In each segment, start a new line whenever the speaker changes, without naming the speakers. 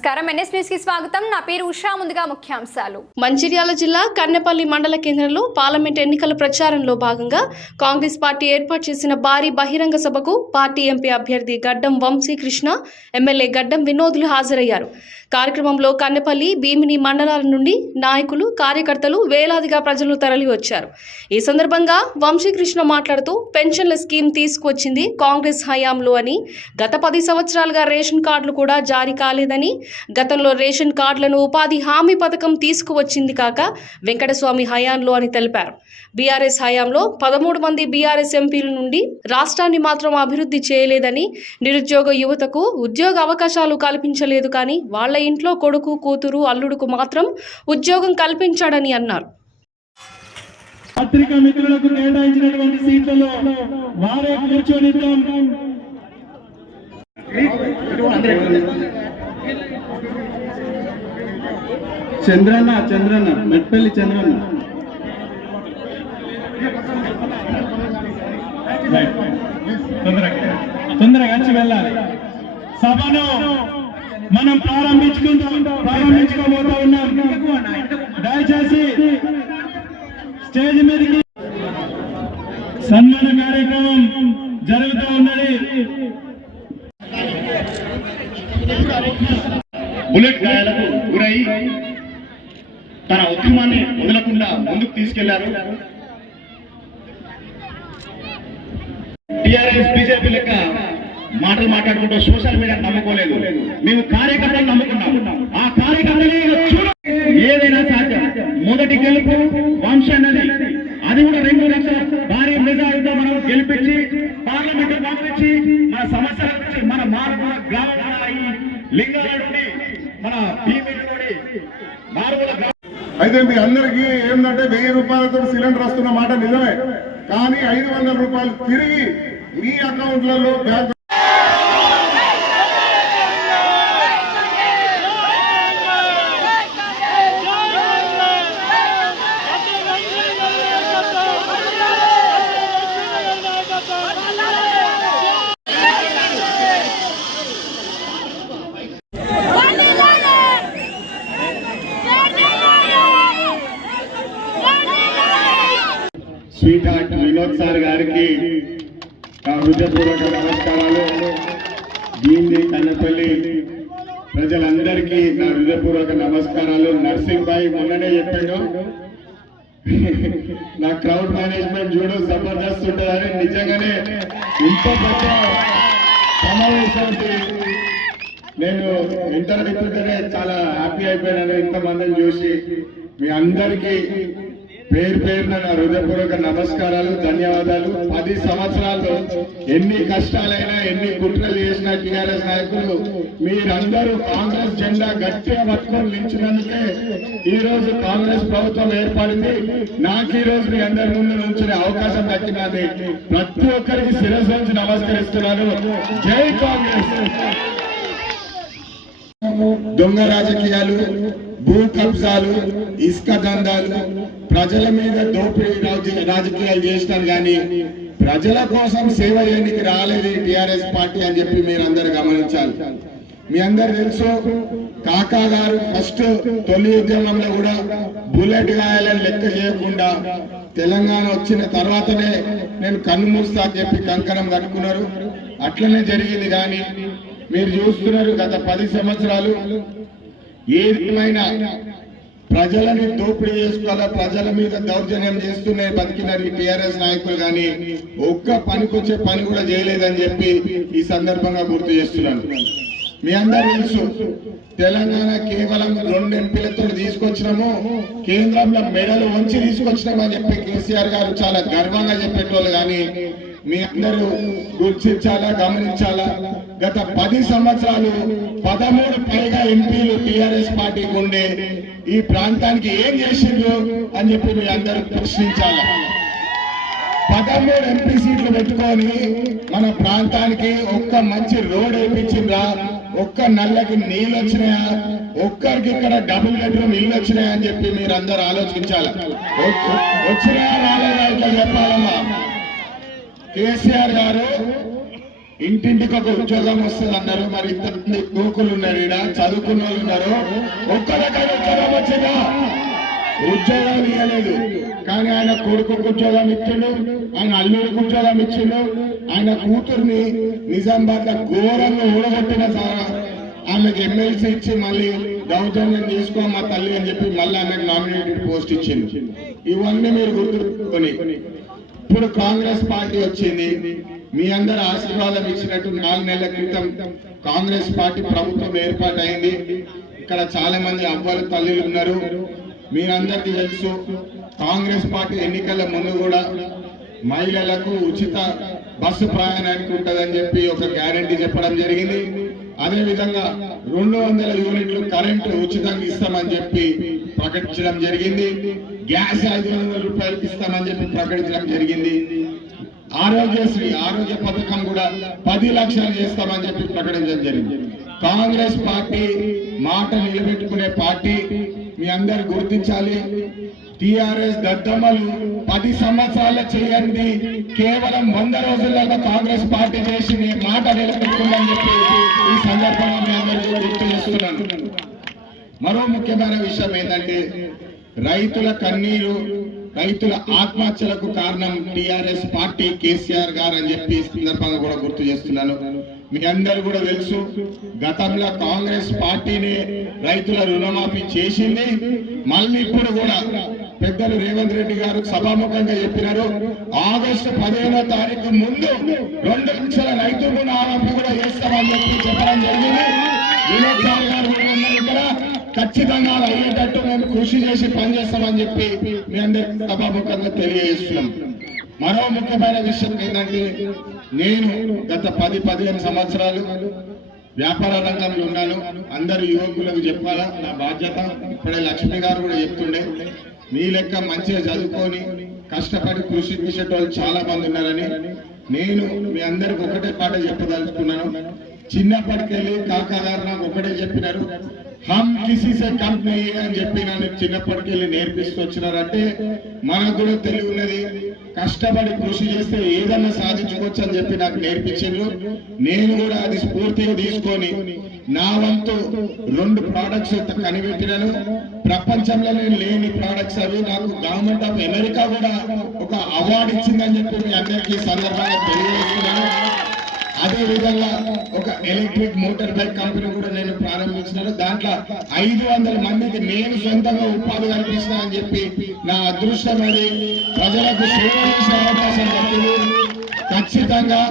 నమస్కారం. ఎన్ఎస్ స్వాగతం. నా పేరు ఉషా. ముందుగా ముఖ్యాంశాలు.
మంచిర్యాల జిల్లా కన్నెపల్లి మండల కేంద్రంలో పార్లమెంట్ ఎన్నికల ప్రచారంలో భాగంగా కాంగ్రెస్ పార్టీ ఏర్పాటు చేసిన భారీ బహిరంగ సభకు పార్టీ ఎంపీ అభ్యర్థి గడ్డం వంశీకృష్ణ ఎమ్మెల్యే గడ్డం వినోదులు హాజరయ్యారు. కార్యక్రమంలో కన్నెపల్లి భీమిని మండలాల నుండి నాయకులు కార్యకర్తలు వేలాదిగా ప్రజలు తరలి వచ్చారు ఈ సందర్భంగా వంశీకృష్ణ మాట్లాడుతూ పెన్షన్ల స్కీమ్ తీసుకువచ్చింది కాంగ్రెస్ హయాంలో అని. గత పది సంవత్సరాలుగా రేషన్ కార్డులు కూడా జారీ కాలేదని. గతంలో రేషన్ కార్డులను ఉపాధి హామీ పథకం తీసుకువచ్చింది కాక వెంకటస్వామి హయాంలో అని తెలిపారు. బీఆర్ఎస్ హయాంలో పదమూడు మంది బీఆర్ఎస్ ఎంపీల నుండి రాష్ట్రాన్ని మాత్రం అభివృద్ధి చేయలేదని నిరుద్యోగ యువతకు ఉద్యోగ అవకాశాలు కల్పించలేదు కానీ వాళ్ళ ఇంట్లో కొడుకు కూతురు అల్లుడుకు మాత్రం ఉద్యోగం కల్పించాడని అన్నారు.
పత్రికా మిత్రులకు కేటాయించినటువంటి సీట్లలో వారే కూర్చొనిద్దాం. చంద్రన్న చంద్రన్న మెట్పల్లి చంద్రన్న. తొందరగా తొందరగా వచ్చి వెళ్ళాలి. సభను మనం ప్రారంభించుకుంటాం ప్రారంభించుకోబోతా ఉన్నాం. దయచేసి స్టేజ్ మీదకి సన్మాన కార్యక్రమం జరుగుతూ ఉన్నది.
బుల్లెట్ గాయాలకు గురై తన ఉద్యమాన్ని వదలకుండా ముందుకు తీసుకెళ్ళారు. టిఆర్ఎస్ బీజేపీ లెక్క మాటలు మాట్లాడుకుంటూ సోషల్ మీడియా నమ్ముకోలేదు. మేము కార్యకర్తలు నమ్ముకున్నాం. ఆ కార్యకర్తలే ఏదైనా సాధ్యం. మొదటి గెలుపు వంశన్నది. అది కూడా రెండు లక్షల భారీ మెజారిటీతో మనం గెలిపించి పార్లమెంట్ పంపించి మన సమస్యల గురించి మన మారుమూల గ్రామాల లింగాల నుండి మన భీమిలి నుండి మారుమూల గ్రామ
అయితే మీ అందరికీ ఏంటంటే వెయ్యి రూపాయలతో సిలిండర్ వస్తున్న మాట నిజమే. కానీ ఐదు వందల రూపాయలు తిరిగి మీ అకౌంట్లలో బ్యాంక్
హృదయపూర్వక నమస్కారాలు. దీన్ని కన్నపల్లి ప్రజలందరికీ నా హృదయపూర్వక నమస్కారాలు. నర్సింగ్ భాయ్ మొన్ననే చెప్పాడు నా క్రౌడ్ మేనేజ్మెంట్ చూడు జబర్దస్త్ ఉంటుందని. నిజంగానే ఇంత పెద్ద సమావేశానికి నేను ఇంటర్వ్యూ అవుతుంటేనే చాలా హ్యాపీ అయిపోయినాను. ఇంతమందిని చూసి మీ అందరికీ పేరు పేరున నా హృదయపూర్వక నమస్కారాలు ధన్యవాదాలు. పది సంవత్సరాలు ఎన్ని కష్టాలైనా ఎన్ని కుట్రలు చేసిన టీఆర్ఎస్ నాయకులు మీరందరూ కాంగ్రెస్ జెండా గట్టిగా పట్టుకొని నిలిచినందుకే ఈ రోజు కాంగ్రెస్ ప్రభుత్వం ఏర్పడింది. నాకు ఈ రోజు మీ అందరి ముందు నుంచునే అవకాశం దక్కినది. ప్రతి ఒక్కరికి శిరస్సు నుంచి నమస్కరిస్తున్నాను. జై కాంగ్రెస్! దొంగ రాజకీయాలు భూ కబ్జాలు ఇసుక దందాలు ప్రజల మీద దోపిడీ రాజకీయాలు చేసినారు కానీ ప్రజల కోసం సేవ చేయడానికి రాలేదు టిఆర్ఎస్ పార్టీ అని చెప్పి మీరందరూ గమనించాలి. మీ అందరు తెలుసు కాకా గారు ఫస్ట్ తొలి ఉద్యమంలో కూడా బుల్లెట్ గాయాలని లెక్క చేయకుండా తెలంగాణ వచ్చిన తర్వాతనే నేను కన్ను మూస్తా అని చెప్పి కంకణం కట్టుకున్నారు. అట్లనే జరిగింది కానీ మీరు చూస్తున్నారు గత పది సంవత్సరాలు ఏదేమైనా ప్రజలని దోపిడీ చేసుకోవాలా? ప్రజల మీద దౌర్జన్యం చేస్తూనే బతికినారు ఈ టిఆర్ఎస్ నాయకులు కానీ ఒక్క పనికొచ్చే పని కూడా చేయలేదని చెప్పి ఈ సందర్భంగా గుర్తు చేస్తున్నాను. మీ అందరు తెలుసు తెలంగాణ కేవలం రెండు ఎంపీలతో తీసుకొచ్చినాము కేంద్రంలో మెడలు వంచి తీసుకొచ్చినామని చెప్పి కేసీఆర్ గారు చాలా గర్వంగా చెప్పేటోళ్ళు కానీ మీ అందరూ గుర్తించాలా గమనించాలా? గత పది సంవత్సరాలు పదమూడు పైగా ఎంపీలు టిఆర్ఎస్ పార్టీకి ఉండే ఈ ప్రాంతానికి ఏం చేసిండ్రు అని చెప్పి మీ అందరూ ప్రశ్నించాలా? పదమూడు ఎంపీ సీట్లు పెట్టుకొని మన ప్రాంతానికి ఒక్క మంచి రోడ్ వేయించిందా ఒక్క నల్లకి నీళ్ళు వచ్చినాయా? ఒక్కరికి ఇక్కడ డబుల్ బెడ్రూమ్ ఇల్లు వచ్చినాయా అని చెప్పి మీరు అందరూ ఆలోచించాలి? వచ్చినా వచ్చినాయా రాలేదా? ఇట్లా చెప్పాలమ్మా. కేసీఆర్ గారు ఇంటింటికి ఒక ఉద్యోగం వస్తుంది అన్నారు. మరి ఇంతమంది యువకులు ఉన్నారు ఈడ చదువుకున్న వాళ్ళు ఉన్నారు. ఒక్కరికైనా ఉద్యోగం వచ్చిందా? ఉద్యోగాలు ఇవ్వలేదు. కానీ ఆయన కొడుకుకు ఉద్యోగం ఇచ్చిండు ఆయన అల్లుడికి ఉద్యోగం ఇచ్చిండు. ఆయన కూతుర్ని నిజామాబాద్లో ఘోరంగా ఊడగొట్టిన సార్. ఆమెకు ఎమ్మెల్సీ ఇచ్చి మళ్ళీ దౌర్జన్యం తీసుకో మా తల్లి అని చెప్పి మళ్ళీ ఆమెకు నామినేటెడ్ పోస్ట్ ఇచ్చింది ఇవన్నీ మీరు గుర్తుపెట్టుకొని ఇప్పుడు కాంగ్రెస్ పార్టీ వచ్చింది. మీ అందరు ఆశీర్వాదం ఇచ్చినట్టు నాలుగు నెలల క్రితం కాంగ్రెస్ పార్టీ ప్రభుత్వం ఏర్పాటైంది. ఇక్కడ చాలా మంది అవ్వలు తల్లులు ఉన్నారు. మీరందరికీ తెలుసు కాంగ్రెస్ పార్టీ ఎన్నికల ముందు కూడా మహిళలకు ఉచిత బస్సు ప్రయాణానికి ఉంటుందని చెప్పి ఒక గ్యారంటీ చెప్పడం జరిగింది. అదేవిధంగా రెండు వందల యూనిట్లు కరెంటు ఉచితంగా ఇస్తామని చెప్పి ప్రకటించడం జరిగింది. గ్యాస్ ఐదు వందల రూపాయలకి ఇస్తామని చెప్పి ప్రకటించడం జరిగింది. ఆరోగ్యశ్రీ ఆరోగ్య పథకం కూడా పది లక్షలు చేస్తామని చెప్పి ప్రకటించడం జరిగింది. కాంగ్రెస్ పార్టీ మాట నిలబెట్టుకునే పార్టీ మీ అందరు గుర్తించాలి. టిఆర్ఎస్ దద్దమ్మలు పది సంవత్సరాలు చేయండి కేవలం వంద రోజులలో కాంగ్రెస్ పార్టీ చేసి మీ మాట నిలబెట్టుకుందని చెప్పి ఈ సందర్భంగా మీ అందరికీ గుర్తు చేస్తున్నాను. మరో ముఖ్యమైన విషయం ఏంటంటే రైతుల కన్నీరు రైతుల ఆత్మహత్యలకు కారణం టిఆర్ఎస్ పార్టీ కేసీఆర్ గారు అని చెప్పి సందర్భంగా కూడా గుర్తు చేస్తున్నాను. మీ అందరు కూడా తెలుసు గతంలో కాంగ్రెస్ పార్టీని రైతుల రుణమాఫీ చేసింది. మళ్ళీ ఇప్పుడు కూడా పెద్దలు రేవంత్ రెడ్డి గారు సభాముఖంగా చెప్పినారు. ఆగస్టు పదిహేనో తారీఖు ముందు రెండు లక్షల రైతు రుణమాఫీ కూడా చేస్తామని చెప్పి చెప్పడం జరిగింది. వినోద్ గారు ఖచ్చితంగా అయ్యేటట్టు మేము కృషి చేసి పనిచేస్తామని చెప్పి మీ అందరికి సభాముఖంగా తెలియజేస్తున్నాం. మరో ముఖ్యమైన విషయం ఏంటంటే నేను గత పది పదిహేను సంవత్సరాలు వ్యాపార రంగంలో ఉన్నాను. అందరు యువకులకు చెప్పాలా? నా బాధ్యత. ఇప్పుడే లక్ష్మి గారు కూడా చెప్తుండే మీ లెక్క మంచిగా చదువుకొని కష్టపడి కృషి చేసేటోళ్ళు చాలా మంది ఉన్నారని. నేను మీ అందరికి ఒకటే పాట చెప్పదలుచుకున్నాను. చిన్నప్పటికెళ్ళి కాకాదారు నాకు ఒకటే చెప్పినారు హమ్ కిసి కంపెనీ అని చెప్పి నన్ను చిన్నప్పటికెళ్ళి నేర్పిస్తూ వచ్చినారంటే మనకు కూడా తెలివి ఉన్నది కష్టపడి కృషి చేస్తే ఏదన్నా సాధించుకోవచ్చు అని చెప్పి నాకు నేర్పించారు నేను కూడా అది స్ఫూర్తిగా తీసుకొని నా వంతు రెండు ప్రోడక్ట్స్ కనిపెట్టినాను. ప్రపంచంలో నేను లేని ప్రోడక్ట్స్ అవి. నాకు గవర్నమెంట్ ఆఫ్ అమెరికా కూడా ఒక అవార్డు ఇచ్చిందని చెప్పి మీ అందరికీ సందర్భంగా తెలియజేస్తున్నాను. అదే విధంగా ఒక ఎలక్ట్రిక్ మోటార్ బైక్ కంపెనీ కూడా నేను ప్రారంభించినాను. దాంట్లో ఐదు వందల మందికి నేను సొంతంగా ఉపాధి కల్పిస్తున్నా అని చెప్పి నా అదృష్టం అది. ప్రజలకు సేవ చేసే అవకాశం దక్కింది. ఖచ్చితంగా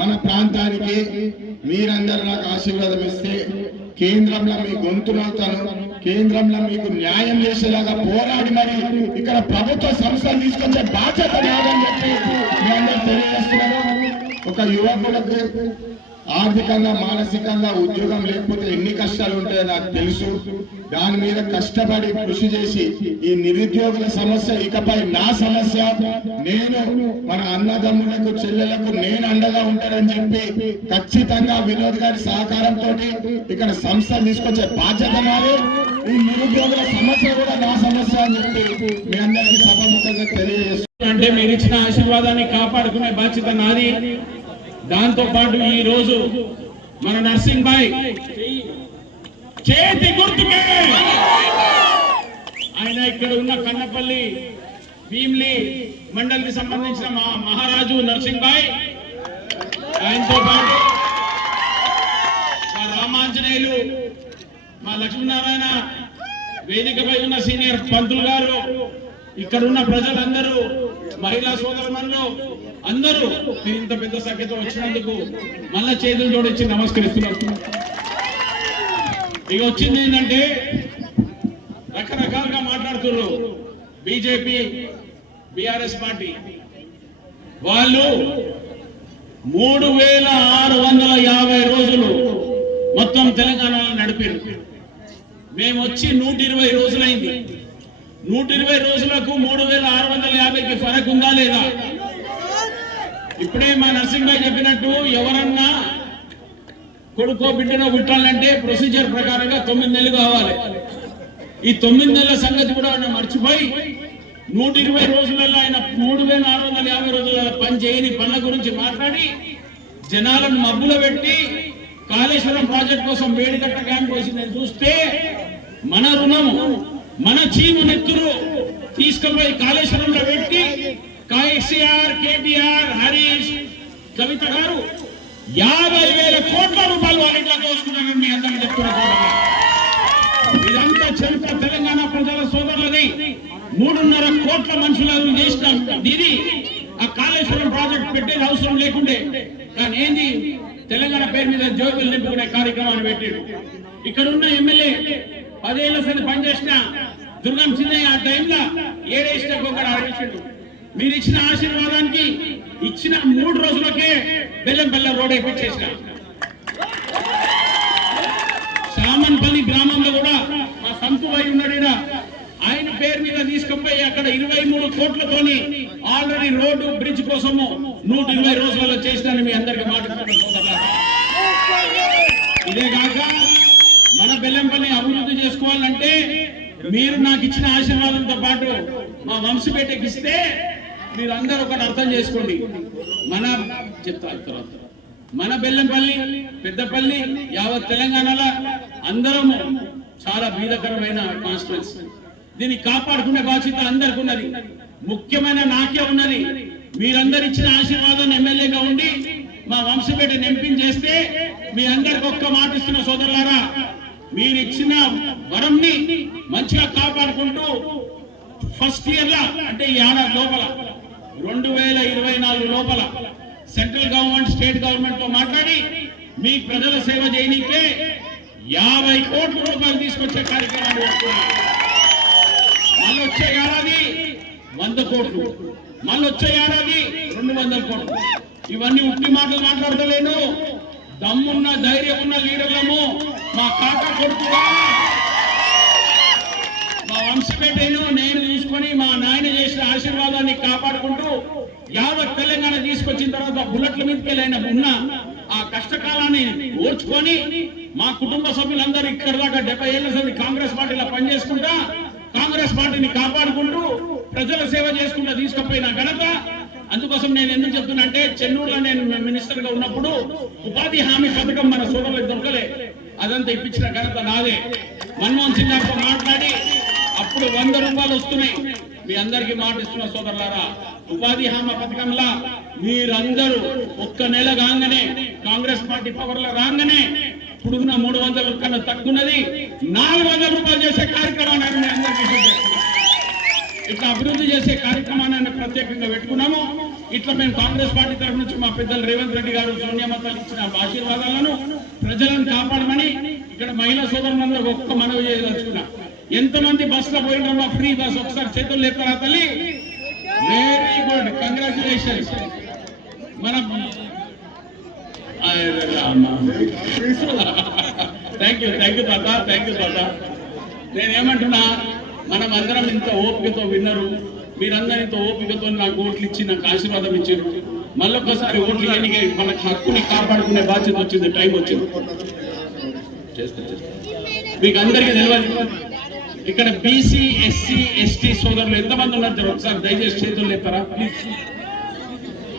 మన ప్రాంతానికి మీరందరూ నాకు ఆశీర్వాదం ఇస్తే కేంద్రంలో మీ గొంతునవుతాను కేంద్రంలో మీకు న్యాయం చేసేలాగా పోరాడి మరి ఇక్కడ ప్రభుత్వ సంస్థలు తీసుకొచ్చే బాధ్యత నాదని చెప్పి మీ అందరూ తెలియజేస్తున్నాను. ఒక యువకులకు ఆర్థికంగా మానసికంగా ఉద్యోగం లేకపోతే ఎన్ని కష్టాలు ఉంటాయో నాకు తెలుసు. దాని మీద కష్టపడి కృషి చేసి ఈ నిరుద్యోగుల సమస్య ఇకపై నా సమస్య. నేను మన అన్నదమ్ములకు చెల్లెలకు నేను అండగా ఉంటానని చెప్పి ఖచ్చితంగా వినోద్ గారి సహకారంతో ఇక్కడ సంస్థ తీసుకొచ్చే బాధ్యత నాది. ఈ నిరుద్యోగుల సమస్య కూడా నా సమస్య అని చెప్పి మీ అందరికీ సభాముఖంగా తెలియజేస్తున్నాను
అంటే మీరు ఇచ్చిన ఆశీర్వాదాన్ని కాపాడుకునే బాధ్యత నాది. దాంతో పాటు ఈ రోజు మన నర్సింగ్ బాయ్ చేతి గుర్తుకే. ఆయన ఇక్కడ ఉన్న కన్నపల్లి భీమ్లి మండలికి సంబంధించిన మా మహారాజు నర్సింగ్ బాయ్ ఆయనతో పాటు మా రామాంజనేయులు మా లక్ష్మీనారాయణ వేదికపై ఉన్న సీనియర్ పంతులు గారు ఇక్కడ ఉన్న ప్రజలందరూ మహిళా సోదరులు అందరూ మీరు ఇంత పెద్ద సంఖ్యతో వచ్చినందుకు మళ్ళా చేతులు జోడించి నమస్కరిస్తున్నారు ఇక వచ్చింది ఏంటంటే రకరకాలుగా మాట్లాడుతున్నారు బీజేపీ బీఆర్ఎస్ పార్టీ. వాళ్ళు మూడు వేల ఆరు వందల యాభై రోజులు మొత్తం తెలంగాణలో నడిపారు. మేము వచ్చి నూట ఇరవై రోజులైంది. నూట ఇరవై రోజులకు మూడు వేల ఆరు వందల యాభైకి ఫరక్ ఉందా లేదా? ఇప్పుడే మా నర్సింగ్ భాయ్ చెప్పినట్టు ఎవరన్నా కొడుకో బిడ్డనో పుట్టాలంటే ప్రొసీజర్ ప్రకారంగా తొమ్మిది నెలలు కావాలి. ఈ తొమ్మిది నెలల సంగతి కూడా ఆయన మర్చిపోయి నూట ఇరవై రోజులలో ఆయన మూడు వేల ఆరు వందల యాభై రోజుల పని చేయని పనుల గురించి మాట్లాడి జనాలను మబ్బులో పెట్టి కాళేశ్వరం ప్రాజెక్ట్ కోసం వేడికట్ట క్యాంప్ వచ్చిందని చూస్తే మన రుణము మన చీమ నెత్తురు తీసుకుపోయి కాళేశ్వరంలో పెట్టి కేసీఆర్ కేటీఆర్ హరీష్ కవిత గారు యాభై వేల కోట్ల రూపాయలు వాళ్ళ ఇంట్లో దోచుకున్నారని మీ అందరికీ చెప్తున్నారు ఇదంతా చరిత్ర తెలంగాణ ప్రజల సోదరులది. మూడున్నర కోట్ల మనుషులను చేసిన. ఇది ఆ కాళేశ్వరం ప్రాజెక్ట్ పెట్టేది అవసరం లేకుండే. కానీ ఏంది? తెలంగాణ పేరు మీద జ్యోతులు నింపుకునే కార్యక్రమాన్ని పెట్టాడు ఇక్కడ ఉన్న ఎమ్మెల్యే పదేళ్ళ సరి పనిచేసిన దుర్గం చిన్నయ్య ఆ టైంలో ఏడేసిన ఒకటి ఆడేసాడు మీరు ఇచ్చిన ఆశీర్వాదానికి ఇచ్చిన మూడు రోజులకే బెల్లం బెల్లం రోడ్ వేయించేసిన సామన్పల్లి గ్రామంలో కూడా మా సంతు అయి ఉన్నాడు ఆయన పేరు మీద తీసుకుపోయి అక్కడ ఇరవై మూడు కోట్లతోని ఆల్రెడీ రోడ్డు బ్రిడ్జ్ కోసము నూట ఇరవై రోజులలో చేసినాను మీ అందరికి మాట్లాడుతున్నాను ఇదే కాక మన బెల్లంపల్లి అభివృద్ధి చేసుకోవాలంటే మీరు నాకు ఇచ్చిన ఆశీర్వాదంతో పాటు మా వంశపేటకి ఇస్తే మీరు అందరూ ఒకటి అర్థం చేసుకోండి. మన చెప్తా తర్వాత. మన బెల్లంపల్లి పెద్దపల్లి యావత్ తెలంగాణలో అందరము చాలా బీదకరమైన కాన్స్టిట్యున్సీ దీన్ని కాపాడుకునే బాధ్యత అందరికి ఉన్నది. ముఖ్యమైన నాకే ఉన్నది. మీరందరు ఇచ్చిన ఆశీర్వాదం ఎమ్మెల్యేగా ఉండి మా వంశపేట ఎంపిన్ చేస్తే మీ అందరికి ఒక్క మాట ఇస్తున్న సోదరులారా మీరు ఇచ్చిన వరంని మంచిగా కాపాడుకుంటూ ఫస్ట్ ఇయర్ లా అంటే ఈ ఏడాది లోపల రెండు వేల ఇరవై నాలుగు లోపల సెంట్రల్ గవర్నమెంట్ స్టేట్ గవర్నమెంట్తో మాట్లాడి మీ ప్రజల సేవ చేయనీకే యాభై కోట్ల రూపాయలు తీసుకొచ్చే కార్యక్రమాన్ని మళ్ళీ వచ్చే ఏడాది వంద కోట్లు. మళ్ళీ వచ్చే ఏడాది రెండు వందల కోట్లు. ఇవన్నీ ఉట్టి మాటలు మాట్లాడతలేను. దమ్మున్న ధైర్యం ఉన్న లీడర్లము మా కాక కొడుకుగా మా వంశపేటను నేను తీసుకొని మా నాయన చేసిన ఆశీర్వాదాన్ని కాపాడుకుంటూ యావత్ తెలంగాణ తీసుకొచ్చిన తర్వాత బుల్లెట్ల మీదకి వెళ్ళిన ఉన్న ఆ కష్టకాలాన్ని ఓర్చుకొని మా కుటుంబ సభ్యులందరూ ఇక్కడ దాకా డెబ్బై ఏళ్ళ సంది కాంగ్రెస్ పార్టీలో పనిచేసుకుంటా కాంగ్రెస్ పార్టీని కాపాడుకుంటూ ప్రజల సేవ చేసుకుంటూ తీసుకుపోయిన ఘనత అందుకోసం నేను ఎందుకు చెప్తున్నా అంటే చెన్నూరులో నేను మినిస్టర్గా ఉన్నప్పుడు ఉపాధి హామీ పథకం మన సోదరులకు దొరకలే. అదంతా ఇప్పించిన ఘనత నాదే. మన్మోహన్ సింగ్ గారితో మాట్లాడి అప్పుడు వంద రూపాయలు వస్తున్నాయి. మీ అందరికి మాట ఇస్తున్న సోదరులారా ఉపాధి హామీ పథకంలా మీరందరూ ఒక్క నెల కాగానే కాంగ్రెస్ పార్టీ పవర్లో రాగానే ఇప్పుడున్న మూడు వందల కన్నా తక్కువన్నది నాలుగు వందల రూపాయలు చేసే అభివృద్ధి చేసే కార్యక్రమాన్ని ప్రత్యేకంగా పెట్టుకున్నాము. ఇట్లా మేము కాంగ్రెస్ పార్టీ తరఫు నుంచి మా పెద్దలు రేవంత్ రెడ్డి గారు సోనియామతలు ఇచ్చిన ఆశీర్వాదాలను ప్రజలను కాపాడమని ఇక్కడ మహిళా సోదరులందరూ ఒక్క మనవి చేయదలుచుకున్నా. ఎంతమంది బస్సులో పోయినా ఫ్రీ బస్ ఒకసారి చేతులు లేపారా తల్లి? వెరీ గుడ్ కంగ్రాచులేషన్స్ మన థ్యాంక్ యూ థ్యాంక్ యూ తాత. థ్యాంక్ యూ తాత. నేనేమంటున్నా? మనం అందరం ఇంత ఓపికతో విన్నారు. మీరందరూ ఇంత ఓపికతో నాకు ఓట్లు ఇచ్చి నాకు ఆశీర్వాదం ఇచ్చారు. మళ్ళొక్కసారి ఓట్లు ఎన్నిక మన హక్కుని కాపాడుకునే బాధ్యత వచ్చింది టైం వచ్చింది. మీకు అందరికీ తెలియదు ఇక్కడ బీసీ ఎస్సీ ఎస్టీ సోదరులు ఎంతమంది ఉన్నారు? ఒకసారి దయచేసి చేతులు లేపారా ప్లీజ్